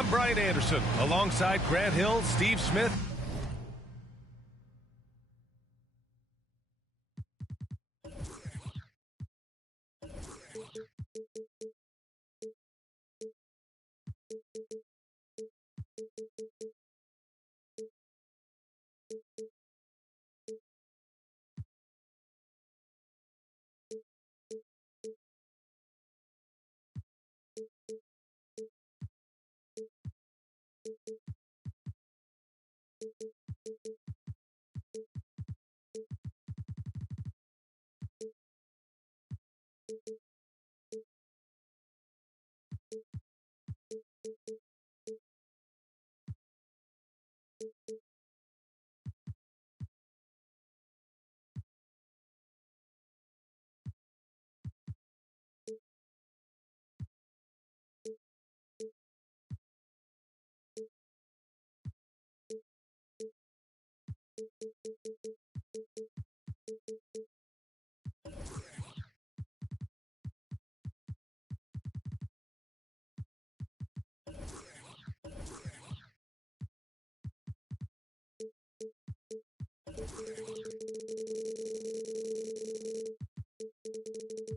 I'm Brian Anderson, alongside Grant Hill, Steve Smith.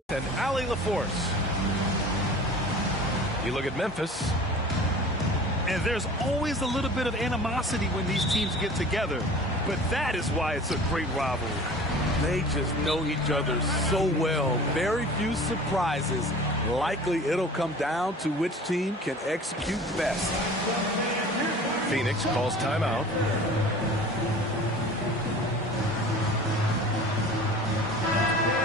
And Allie LaForce. You look at Memphis. And there's always a little bit of animosity when these teams get together. But that is why it's a great rivalry. They just know each other so well. Very few surprises. Likely it'll come down to which team can execute best. Phoenix calls timeout.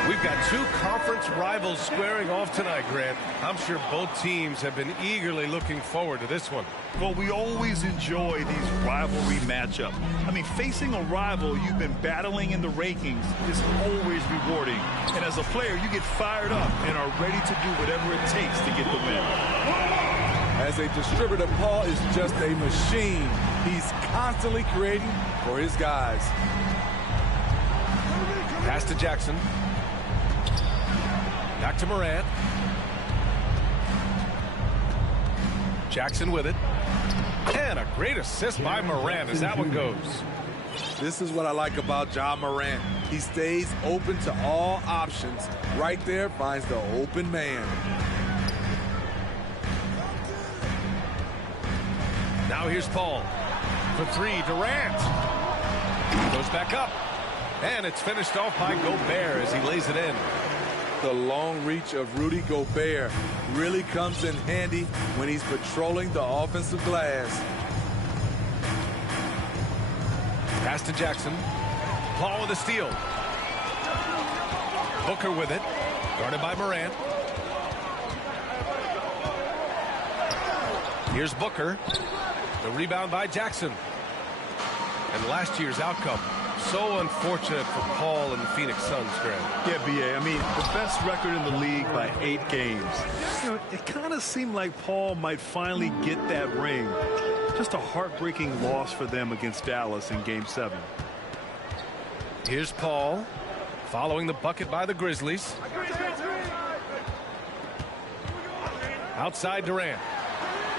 We've got two conference rivals squaring off tonight, Grant. I'm sure both teams have been eagerly looking forward to this one. Well, we always enjoy these rivalry matchups. I mean, facing a rival you've been battling in the rankings is always rewarding. And as a player, you get fired up and are ready to do whatever it takes to get the win. As a distributor, Paul is just a machine. He's constantly creating for his guys. Pass to Jackson. Back to Morant. Jackson with it. And a great assist by Morant as that one goes. This is what I like about Ja Morant. He stays open to all options. Right there finds the open man. Now here's Paul. For three, Durant. Goes back up. And it's finished off by Gobert as he lays it in. The long reach of Rudy Gobert really comes in handy when he's patrolling the offensive glass. Pass to Jackson. Paul with a steal. Booker with it. Guarded by Morant. Here's Booker. The rebound by Jackson. And last year's outcome. So unfortunate for Paul and the Phoenix Suns, Grant. Yeah, B.A. I mean, the best record in the league by 8 games. You know, it kind of seemed like Paul might finally get that ring. Just a heartbreaking loss for them against Dallas in Game 7. Here's Paul, following the bucket by the Grizzlies. Outside Durant.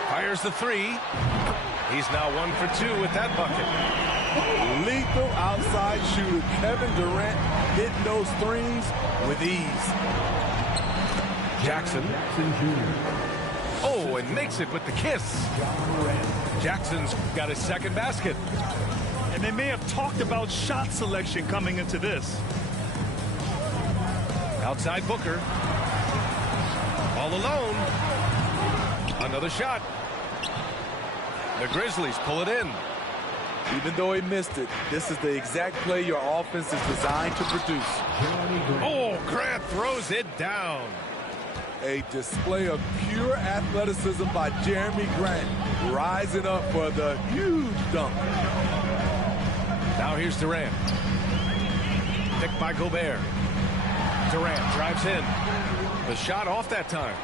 Fires the three. He's now 1 for 2 with that bucket. Lethal outside shooter Kevin Durant hitting those threes with ease. Jackson. Oh, and makes it with the kiss. Jackson's got his second basket. And they may have talked about shot selection coming into this. Outside Booker. All alone. Another shot. The Grizzlies pull it in. Even though he missed it, this is the exact play your offense is designed to produce. Oh, Grant throws it down. A display of pure athleticism by Jeremy Grant, rising up for the huge dunk. Now here's Durant. Picked by Gobert. Durant drives in. The shot off that time.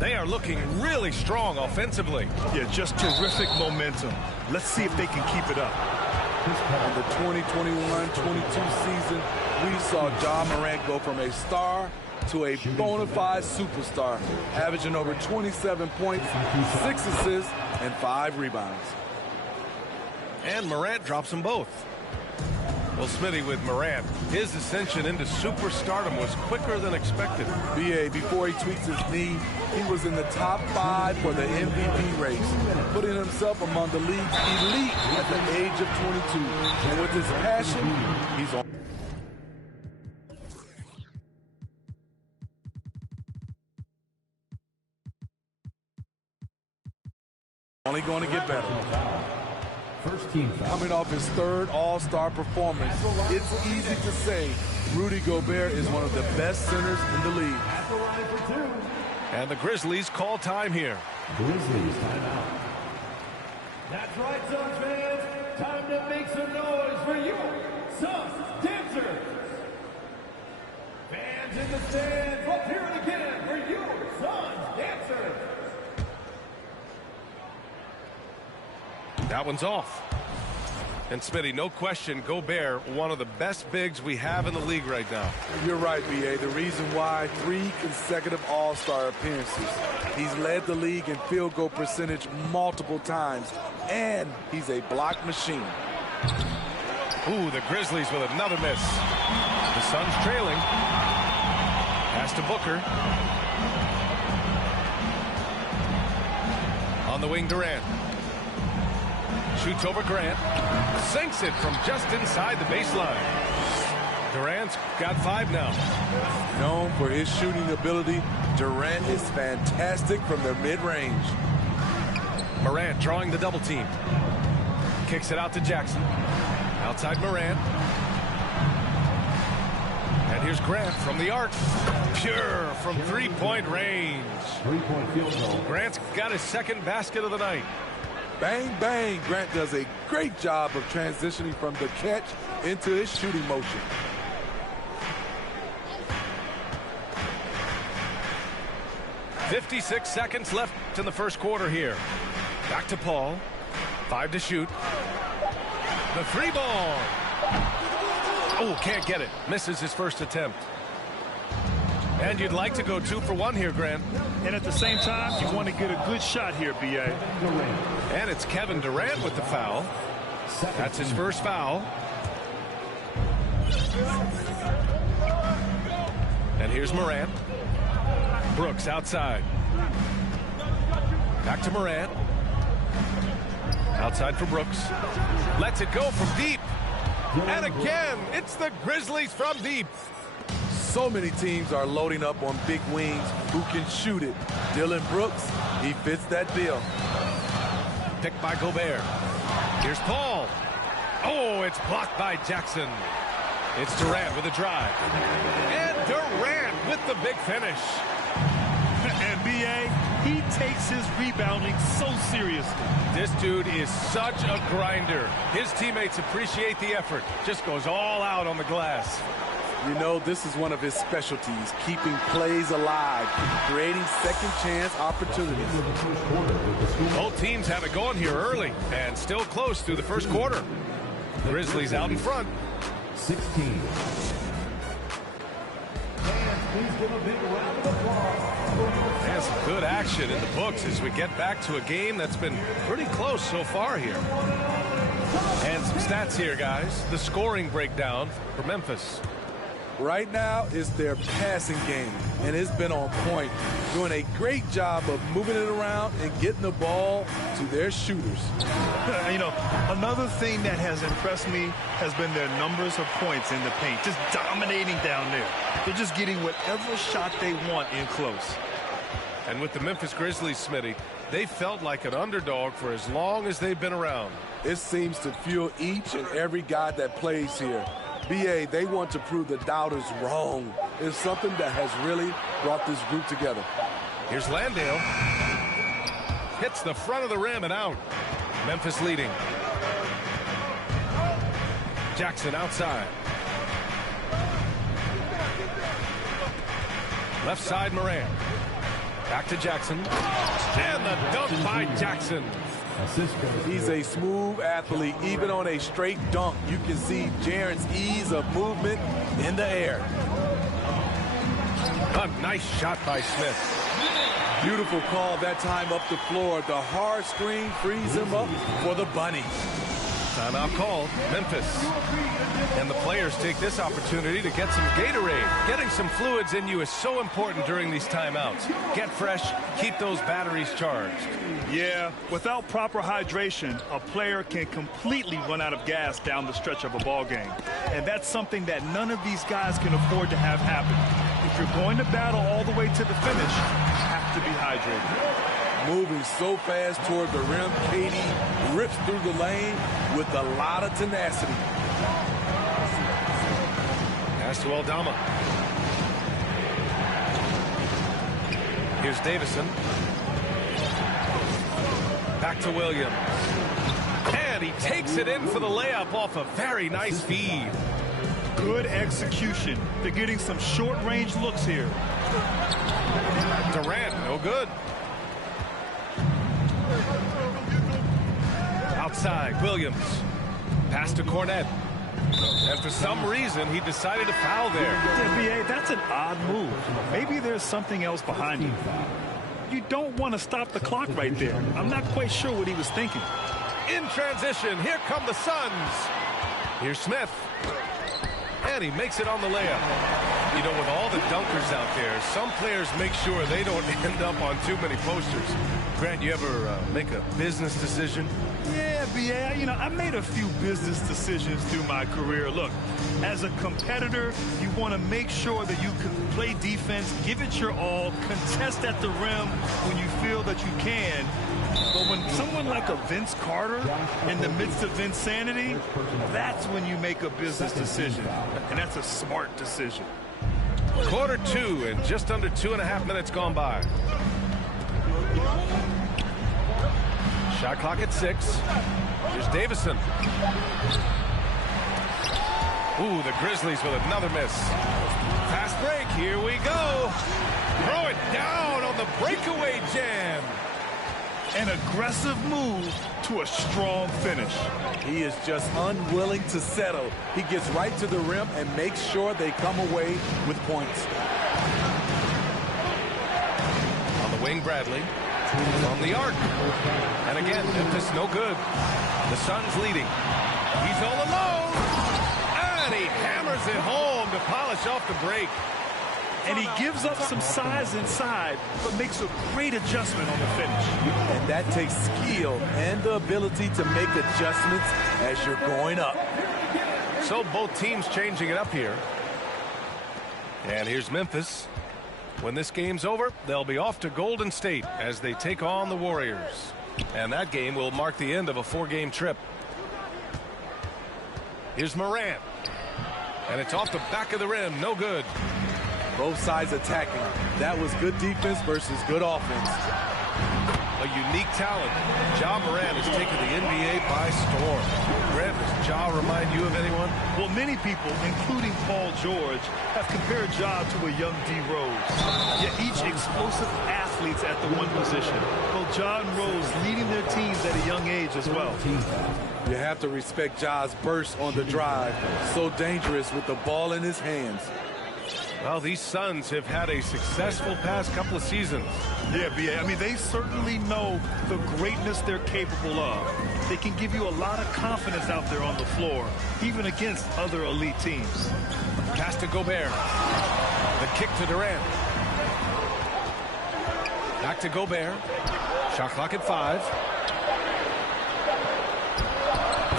They are looking really strong offensively. Yeah, just terrific momentum. Let's see if they can keep it up. In the 2021-22 season, we saw Ja Morant go from a star to a bona fide superstar, averaging over 27 points, 6 assists, and 5 rebounds. And Morant drops them both. Well, Smitty, with Morant, his ascension into superstardom was quicker than expected. B.A., before he tweaks his knee, he was in the top 5 for the MVP race, putting himself among the league's elite at the age of 22. And with his passion, he's on. Only going to get better. First team foul. Coming off his 3rd All-Star performance, it's easy to say Rudy Gobert is one of the best centers in the league. At the line for 2. And the Grizzlies call time here. Grizzlies timeout. That's right, Suns fans. Time to make some noise for you, Suns dancers. Fans in the stands, let's hear it again for you, Suns dancers. That one's off. And Smitty, no question, Gobert, one of the best bigs we have in the league right now. You're right, B.A. The reason why 3 consecutive All-Star appearances. He's led the league in field goal percentage multiple times, and he's a block machine. Ooh, the Grizzlies with another miss. The Suns trailing. Pass to Booker. On the wing, Durant. Shoots over Grant. Sinks it from just inside the baseline. Durant's got 5 now. Known for his shooting ability, Durant is fantastic from the mid-range. Morant drawing the double team. Kicks it out to Jackson. Outside Morant. And here's Grant from the arc. Pure from 3-point range. 3-point field goal. Grant's got his 2nd basket of the night. Bang, bang. Grant does a great job of transitioning from the catch into his shooting motion. .56 seconds left in the first quarter here. Back to Paul. 5 to shoot. The 3 ball. Oh, can't get it. Misses his first attempt. And you'd like to go 2 for 1 here, Grant. And at the same time, you want to get a good shot here, B.A. And it's Kevin Durant with the foul. That's his first foul. And here's Morant. Brooks outside. Back to Morant. Outside for Brooks. Lets it go from deep. And again, it's the Grizzlies from deep. So many teams are loading up on big wings who can shoot it. Dylan Brooks, he fits that bill. Picked by Gobert. Here's Paul. Oh, it's blocked by Jackson. It's Durant with a drive. And Durant with the big finish. And B.A., he takes his rebounding so seriously. This dude is such a grinder. His teammates appreciate the effort. Just goes all out on the glass. You know, this is one of his specialties, keeping plays alive, creating second-chance opportunities. Both teams have it going here early and still close through the first quarter. Grizzlies out in front. 16. And please give a big round of applause. And some good action in the books as we get back to a game that's been pretty close so far here. And some stats here, guys. The scoring breakdown for Memphis. Right now, it's their passing game, and it's been on point, doing a great job of moving it around and getting the ball to their shooters. You know, another thing that has impressed me has been their numbers of points in the paint, just dominating down there. They're just getting whatever shot they want in close. And with the Memphis Grizzlies, Smitty, they felt like an underdog for as long as they've been around. It seems to fuel each and every guy that plays here. B.A., they want to prove the doubters wrong. It's something that has really brought this group together. Here's Landale. Hits the front of the rim and out. Memphis leading. Jackson outside. Left side Morant. Back to Jackson. And the dunk by Jackson. He's a smooth athlete. Even on a straight dunk, you can see Jaren's ease of movement in the air. A nice shot by Smith. Beautiful call that time up the floor. The hard screen frees him up for the bunny. Timeout called, Memphis. And the players take this opportunity to get some Gatorade. Getting some fluids in you is so important during these timeouts. Get fresh, keep those batteries charged. Yeah, without proper hydration, a player can completely run out of gas down the stretch of a ball game. And that's something that none of these guys can afford to have happen. If you're going to battle all the way to the finish, you have to be hydrated. Moving so fast toward the rim, KD rips through the lane with a lot of tenacity. Pass to Aldama. Here's Davison. Back to Williams. And he takes it in for the layup off a very nice feed. Good execution. They're getting some short-range looks here. Durant, no good. Outside, Williams. Pass to Cornette. And for some reason, he decided to foul there. NBA, that's an odd move. Maybe there's something else behind it. You don't want to stop the clock right there. I'm not quite sure what he was thinking. In transition, here come the Suns. Here's Smith. And he makes it on the layup. You know, with all the dunkers out there, some players make sure they don't end up on too many posters. Grant, you ever make a business decision? Yeah, B.A., you know, I made a few business decisions through my career. Look, as a competitor, you want to make sure that you can play defense, give it your all, contest at the rim when you feel that you can. But when someone like a Vince Carter in the midst of insanity, that's when you make a business decision. And that's a smart decision. Quarter two and just under 2.5 minutes gone by. Shot clock at 6. Here's Davison. Ooh, the Grizzlies with another miss. Fast break, here we go. Throw it down on the breakaway jam. An aggressive move to a strong finish. He is just unwilling to settle. He gets right to the rim and makes sure they come away with points. On the wing, Bradley. From the arc. And again, Memphis no good. The Suns leading. He's all alone. And he hammers it home to polish off the break. And he gives up some size inside, but makes a great adjustment on the finish. And that takes skill and the ability to make adjustments as you're going up. So both teams changing it up here. And here's Memphis. When this game's over, they'll be off to Golden State as they take on the Warriors. And that game will mark the end of a 4-game trip. Here's Morant. And it's off the back of the rim. No good. Both sides attacking. That was good defense versus good offense. A unique talent. Ja Morant has taken the NBA by storm. Grant, does Ja remind you of anyone? Well, many people, including Paul George, have compared Ja to a young D. Rose. Yet each explosive athletes at the one position. Both Ja and Rose leading their teams at a young age as well. You have to respect Ja's burst on the drive. So dangerous with the ball in his hands. Well, these Suns have had a successful past couple of seasons. Yeah, B.A. I mean, they certainly know the greatness they're capable of. They can give you a lot of confidence out there on the floor, even against other elite teams. Pass to Gobert. The kick to Durant. Back to Gobert. Shot clock at 5.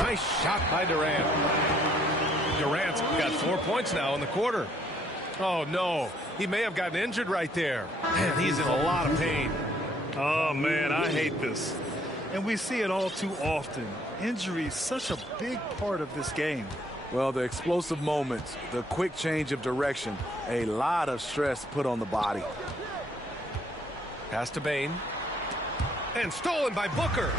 Nice shot by Durant. Durant's got 4 points now in the quarter. Oh, no. He may have gotten injured right there. Man, he's in a lot of pain. Oh, man, I hate this. And we see it all too often. Injury is such a big part of this game. Well, the explosive moments, the quick change of direction, a lot of stress put on the body. Pass to Bane. And stolen by Booker.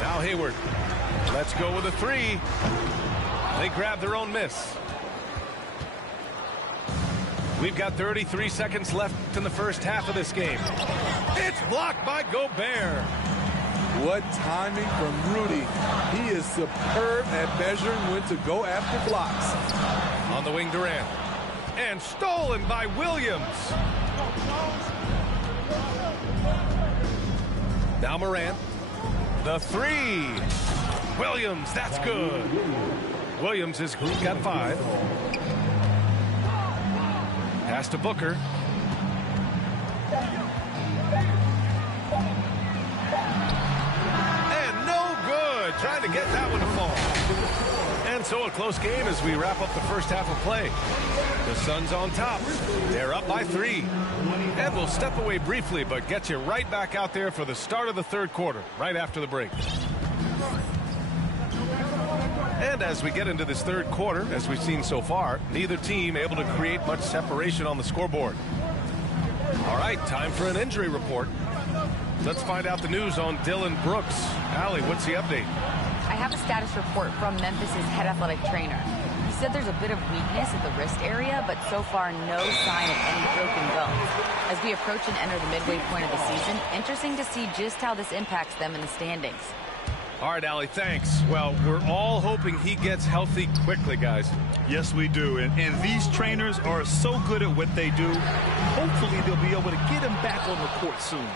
Now Hayward. Let's go with a 3. They grab their own miss. We've got 33 seconds left in the first half of this game. It's blocked by Gobert. What timing from Rudy. He is superb at measuring when to go after blocks. On the wing, Durant. And stolen by Williams. Now Morant. The three. Williams, that's good. Williams has got 5. Pass to Booker. And no good. Trying to get that one to fall. And so a close game as we wrap up the first half of play. The Suns on top. They're up by 3. And we'll step away briefly, but get you right back out there for the start of the third quarter, right after the break. And as we get into this third quarter, as we've seen so far, neither team able to create much separation on the scoreboard. All right, time for an injury report. Let's find out the news on Dylan Brooks. Allie, what's the update? I have a status report from Memphis's head athletic trainer. He said there's a bit of weakness at the wrist area, but so far no sign of any broken bones. As we approach and enter the midway point of the season, interesting to see just how this impacts them in the standings. All right, Allie, thanks. Well, we're all hoping he gets healthy quickly, guys. Yes, we do. And these trainers are so good at what they do. Hopefully, they'll be able to get him back on the court soon.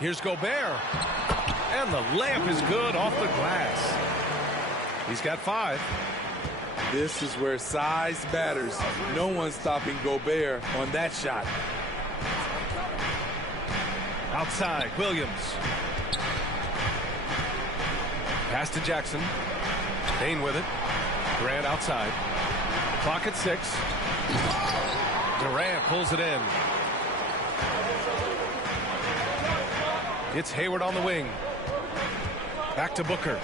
Here's Gobert. And the layup is good off the glass. He's got 5. This is where size matters. No one's stopping Gobert on that shot. Outside, Williams. Pass to Jackson. Payne with it. Durant outside. Clock at 6. Durant pulls it in. It's Hayward on the wing. Back to Booker.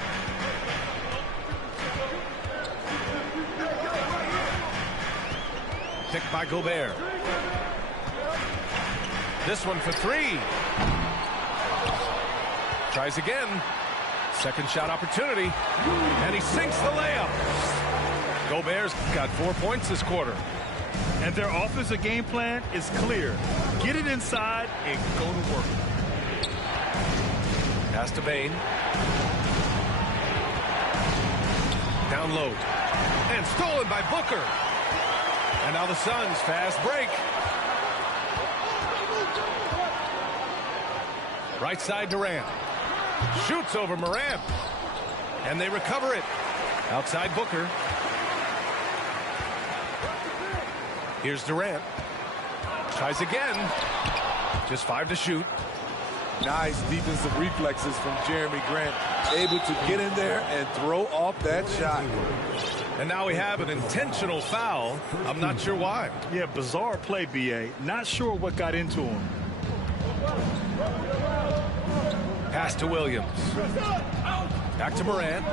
Picked by Gobert. This one for 3. Tries again. Second shot opportunity. And he sinks the layup. Gobert's got 4 points this quarter. And their offensive game plan is clear. Get it inside and go to work. Pass to Bane. Down low. And stolen by Booker. And now the Suns fast break. Right side Durant. Shoots over Morant. And they recover it. Outside Booker. Here's Durant. Tries again. Just 5 to shoot. Nice defensive reflexes from Jeremy Grant. Able to get in there and throw off that shot. And now we have an intentional foul. I'm not sure why. Yeah, bizarre play, B.A. Not sure what got into him. Pass to Williams. Back to Morant.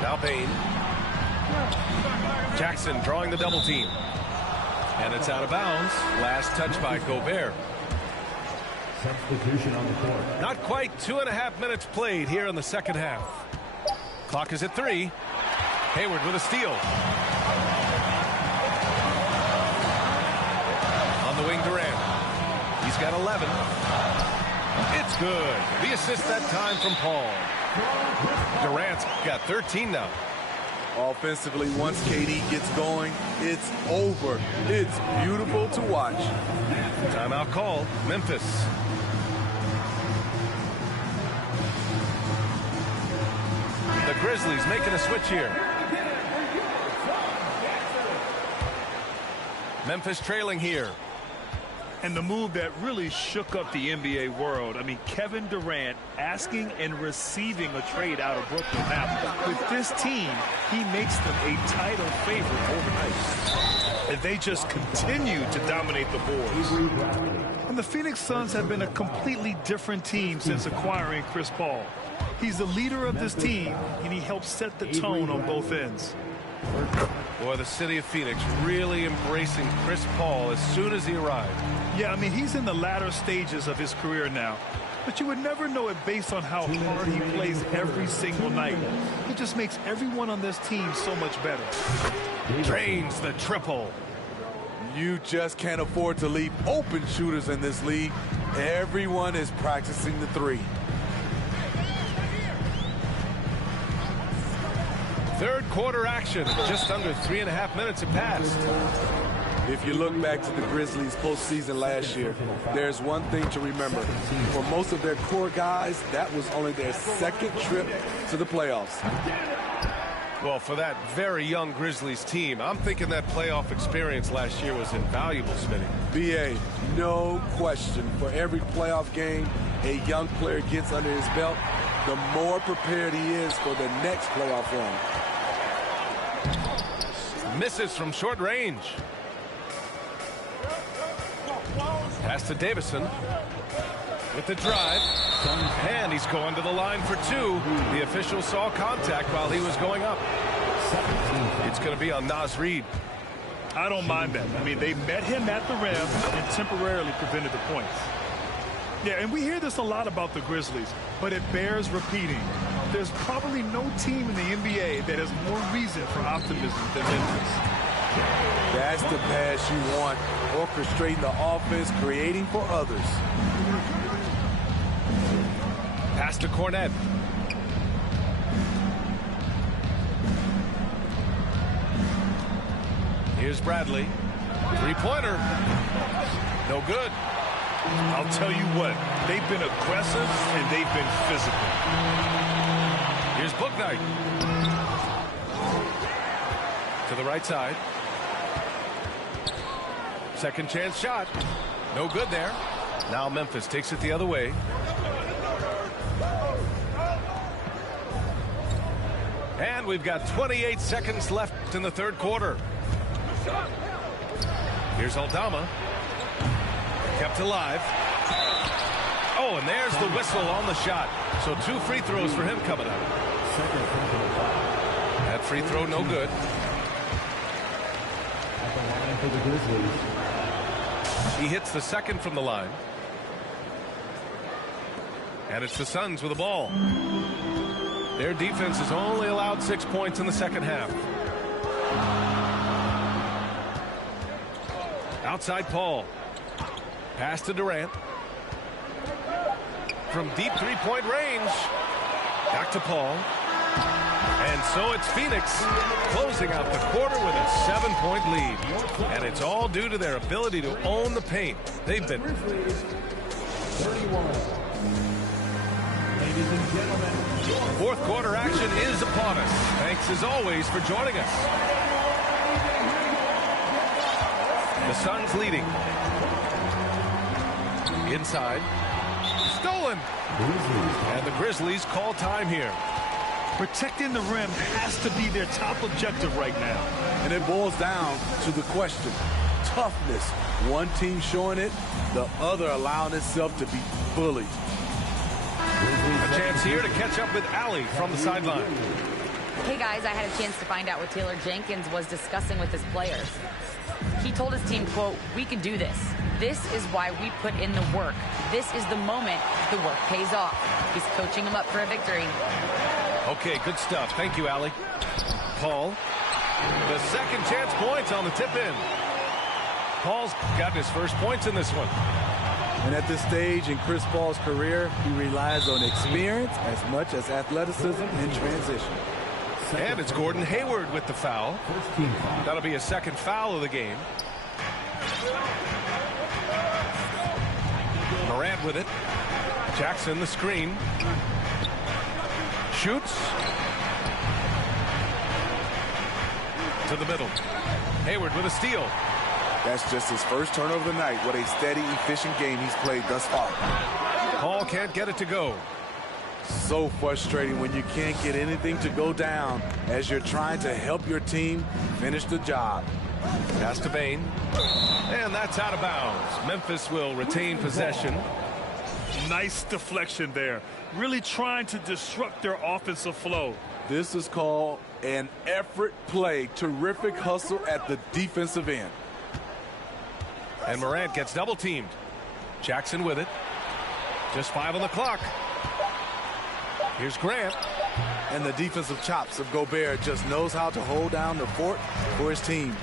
Now Payne. Jackson drawing the double team. And it's out of bounds. Last touch by Gobert. Substitution on the court. Not quite 2.5 minutes played here in the second half. Clock is at 3. Hayward with a steal. On the wing, Durant. He's got 11. It's good. The assist that time from Paul. Durant's got 13 now. Offensively, once KD gets going, it's over. It's beautiful to watch. Timeout call. Memphis. The Grizzlies making a switch here. Memphis trailing here. And the move that really shook up the NBA world. I mean, Kevin Durant asking and receiving a trade out of Brooklyn. Now, with this team, he makes them a title favorite overnight. And they just continue to dominate the boards. And the Phoenix Suns have been a completely different team since acquiring Chris Paul. He's the leader of this team, and he helps set the tone on both ends. Boy, the city of Phoenix really embracing Chris Paul as soon as he arrived. Yeah, I mean, he's in the latter stages of his career now. But you would never know it based on how hard he plays every single night. It just makes everyone on this team so much better. Drains the triple. You just can't afford to leave open shooters in this league. Everyone is practicing the three. Third quarter action. Just under 3.5 minutes have passed. If you look back to the Grizzlies postseason last year, there's one thing to remember. For most of their core guys, that was only their second trip to the playoffs. Well, for that very young Grizzlies team, I'm thinking that playoff experience last year was invaluable, Smitty. BA, no question. For every playoff game a young player gets under his belt, the more prepared he is for the next playoff run. Misses from short range. Pass to Davison with the drive, and he's going to the line for two. The official saw contact while he was going up. It's going to be on Naz Reid. I don't mind that. I mean, they met him at the rim and temporarily prevented the points. Yeah, and we hear this a lot about the Grizzlies, but it bears repeating. There's probably no team in the NBA that has more reason for optimism than Memphis. That's the pass you want. Orchestrating the offense, creating for others. Pass to Cornette. Here's Bradley. Three-pointer. No good. I'll tell you what, they've been aggressive and they've been physical. Here's Bouknight. To the right side. Second chance shot. No good there. Now Memphis takes it the other way. And we've got 28 seconds left in the third quarter. Here's Aldama. Kept alive. Oh, and there's the whistle on the shot. So 2 free throws for him coming up. That free throw no good. He hits the second from the line. And it's the Suns with the ball. Their defense has only allowed 6 points in the second half. Outside Paul. Pass to Durant. From deep three-point range. Back to Paul. And so it's Phoenix closing out the quarter with a 7-point lead. And it's all due to their ability to own the paint. They've been... 31. Ladies and gentlemen. Fourth quarter action is upon us. Thanks as always for joining us. The Suns leading. Inside. Stolen. And the Grizzlies call time here. Protecting the rim has to be their top objective right now. And it boils down to the question. Toughness. One team showing it, the other allowing itself to be bullied. A chance here to catch up with Allie from the sideline. Hey guys, I had a chance to find out what Taylor Jenkins was discussing with his players. He told his team, quote, "We can do this. This is why we put in the work. This is the moment the work pays off." He's coaching them up for a victory. Okay, good stuff. Thank you, Allie. Paul. The second chance points on the tip-in. Paul's got his first points in this one. And at this stage in Chris Paul's career, he relies on experience as much as athleticism in transition. And it's Gordon Hayward with the foul. That'll be a second foul of the game. Morant with it. Jackson the screen. Shoots. To the middle. Hayward with a steal. That's just his first turnover of the night. What a steady, efficient game he's played thus far. Paul can't get it to go. So frustrating when you can't get anything to go down as you're trying to help your team finish the job. Pass to Bane. And that's out of bounds. Memphis will retain possession. Nice deflection there. Really trying to disrupt their offensive flow. This is called an effort play. Terrific hustle at the defensive end. And Morant gets double teamed. Jackson with it. Just 5 on the clock. Here's Grant. And the defensive chops of Gobert just knows how to hold down the fort for his team.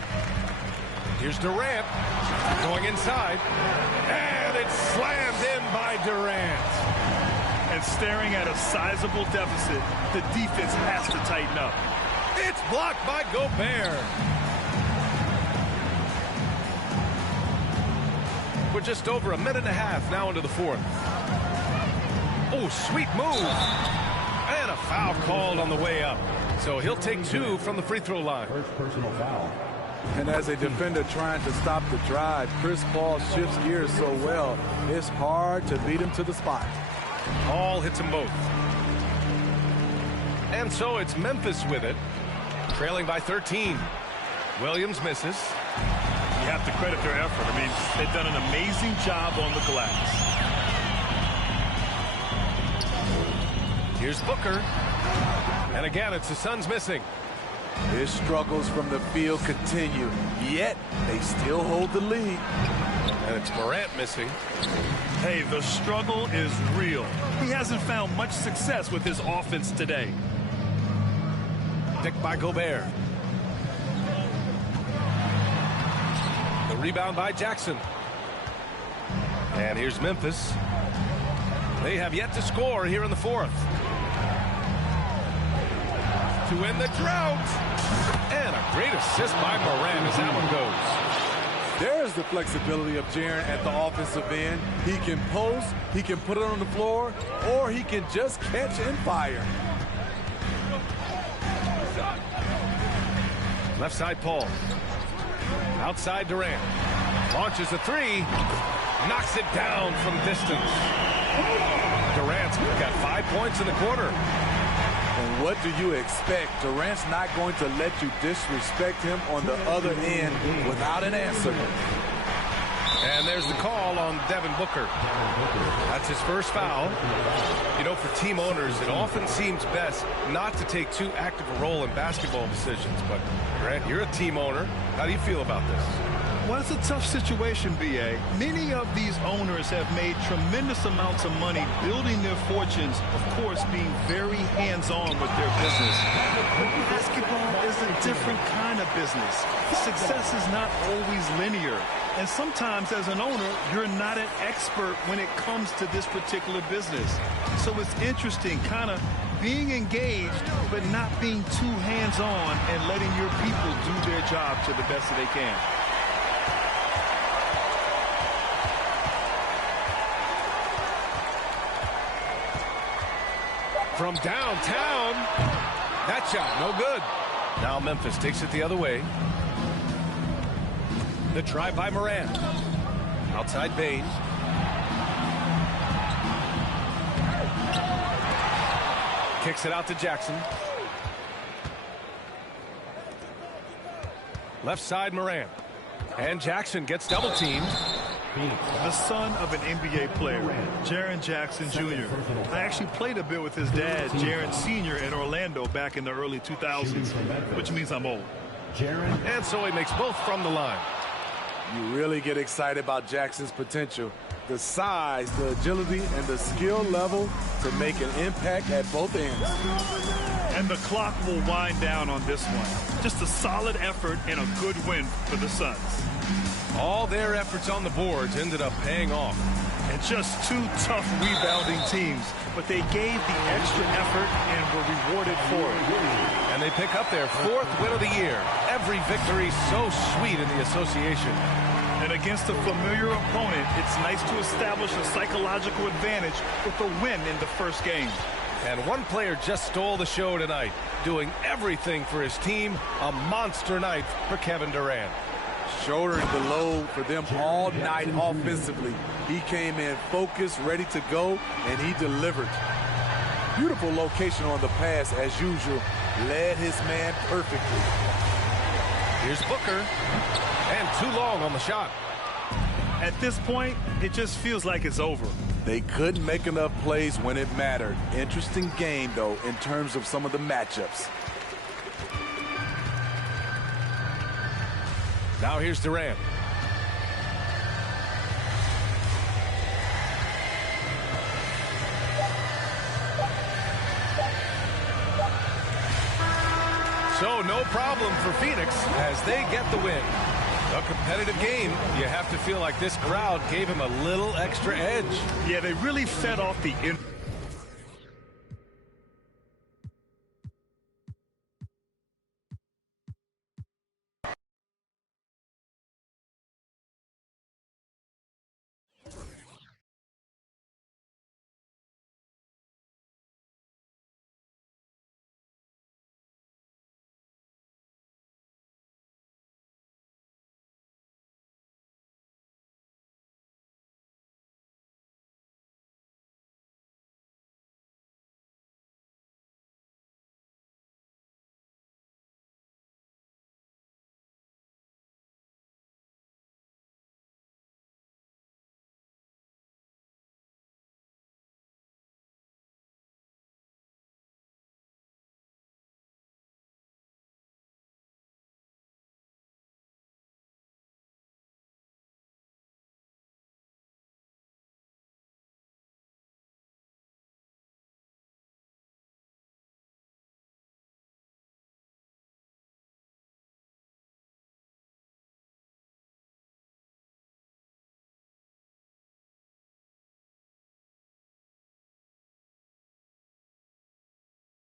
Here's Durant going inside. And it's slammed in by Durant. And staring at a sizable deficit, the defense has to tighten up. It's blocked by Gobert. We're just over a minute and a half now into the fourth. Oh, sweet move. And a foul called on the way up. So he'll take 2 from the free throw line. First personal foul. And as a defender trying to stop the drive, Chris Paul shifts gears so well, it's hard to beat him to the spot. Paul hits them both. And so it's Memphis with it, trailing by 13. Williams misses. You have to credit their effort. I mean, they've done an amazing job on the glass. Here's Booker. And again, it's the Suns missing. His struggles from the field continue, yet they still hold the lead. And it's Morant missing. Hey, the struggle is real. He hasn't found much success with his offense today. Picked by Gobert. The rebound by Jackson. And here's Memphis. They have yet to score here in the fourth. To win the drought. And a great assist by Morant as that one goes. There's the flexibility of Jaren at the offensive end. He can post, he can put it on the floor, or he can just catch and fire. Left side Paul. Outside Durant. Launches a 3. Knocks it down from distance. Durant's got 5 points in the quarter. And what do you expect? Durant's not going to let you disrespect him on the other end without an answer. And there's the call on Devin Booker. That's his first foul. You know, for team owners, it often seems best not to take too active a role in basketball decisions. But, Grant, you're a team owner. How do you feel about this? Well, it's a tough situation, B.A. Many of these owners have made tremendous amounts of money building their fortunes, of course, being very hands-on with their business. But basketball is a different kind of business. Success is not always linear. And sometimes, as an owner, you're not an expert when it comes to this particular business. So it's interesting, kind of being engaged, but not being too hands-on and letting your people do their job to the best that they can. From downtown, that shot no good. Now Memphis takes it the other way. The drive by Morant. Outside Bain. Kicks it out to Jackson. Left side Morant. And Jackson gets double teamed. The son of an NBA player, Jaren Jackson Jr. I actually played a bit with his dad, Jaren Sr. in Orlando back in the early 2000s, which means I'm old. And so he makes both from the line. You really get excited about Jackson's potential. The size, the agility, and the skill level to make an impact at both ends. And the clock will wind down on this one. Just a solid effort and a good win for the Suns. All their efforts on the boards ended up paying off. And just two tough rebounding teams, but they gave the extra effort and were rewarded for it. And they pick up their 4th win of the year. Every victory so sweet in the association. And against a familiar opponent, it's nice to establish a psychological advantage with a win in the first game. And one player just stole the show tonight, doing everything for his team. A monster night for Kevin Durant. Shouldering the load for them all night offensively. He came in focused, ready to go, and he delivered. Beautiful location on the pass as usual. Led his man perfectly. Here's Booker. And too long on the shot. At this point, it just feels like it's over. They couldn't make enough plays when it mattered. Interesting game, though, in terms of some of the matchups. Now here's Durant. So no problem for Phoenix as they get the win. A competitive game. You have to feel like this crowd gave him a little extra edge. Yeah, they really fed off the